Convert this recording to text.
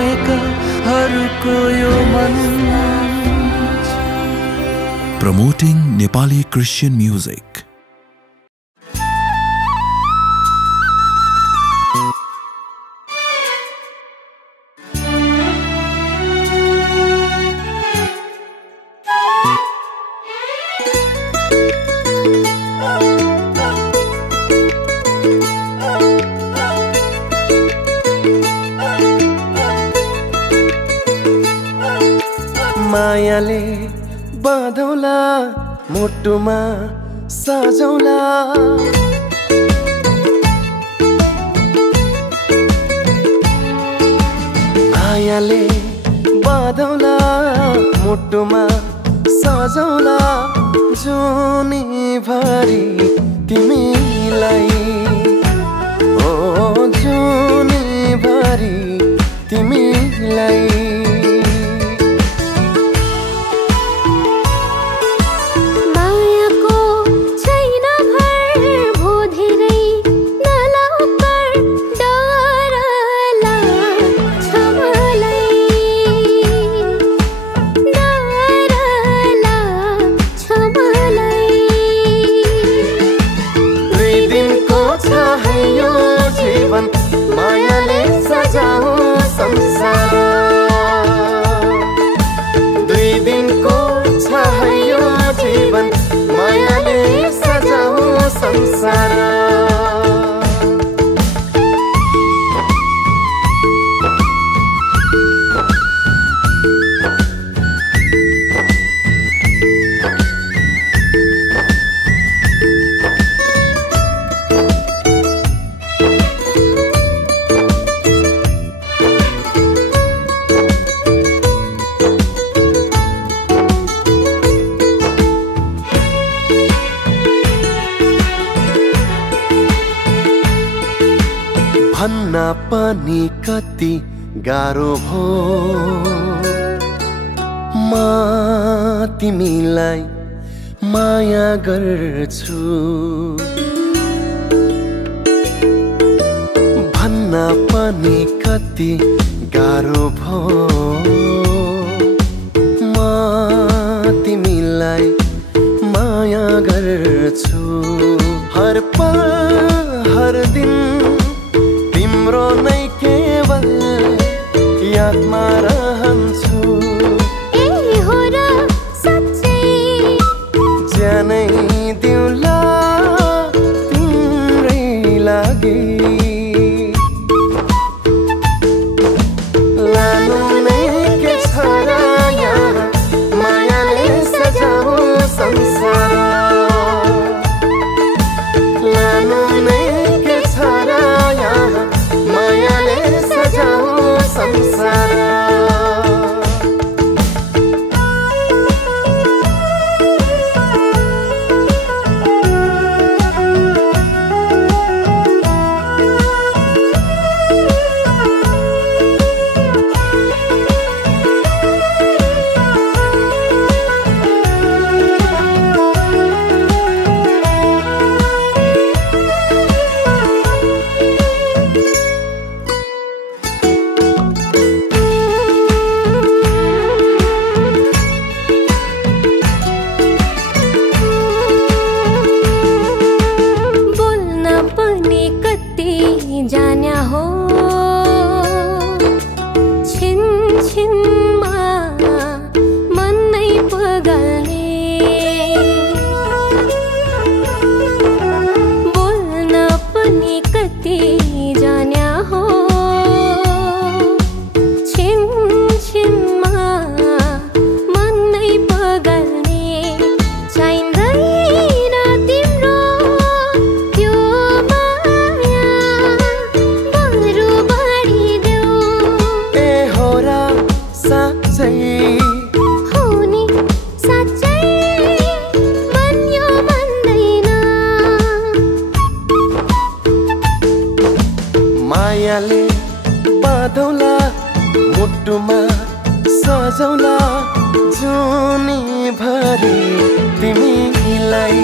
गायकहरूको यो मन Promoting Nepali Christian music. मायाले बाँधौला मुटुमा सजौला मायाले बाँधौला मुटुमा सजौला जुनी भरि तिमीलाई ओ जुनी भरि तिमीलाई मायाले सजाऊ संसार 2 दिनको छ यो जीवन मायाले सजाऊ संसार भन्न पनि कति गाह्रो भो म तिमीलाई माया गर्छु भन्न पनि कति गाह्रो भो म तिमीलाई माया गर्छु हर पल हर दिन तिम्रो नै केवल यादमा रहन्छु ए हो र सच्चै ज्यानै दिउँला तिम्रै लागि लानु नै के छ र यहाँ मायाले सजाऊ संसार लानु नै के छ र यहाँ मायाले सजाऊ संसार मायाले बाँधौला मुटुमा सजौला जुनी भरि तिमीलाई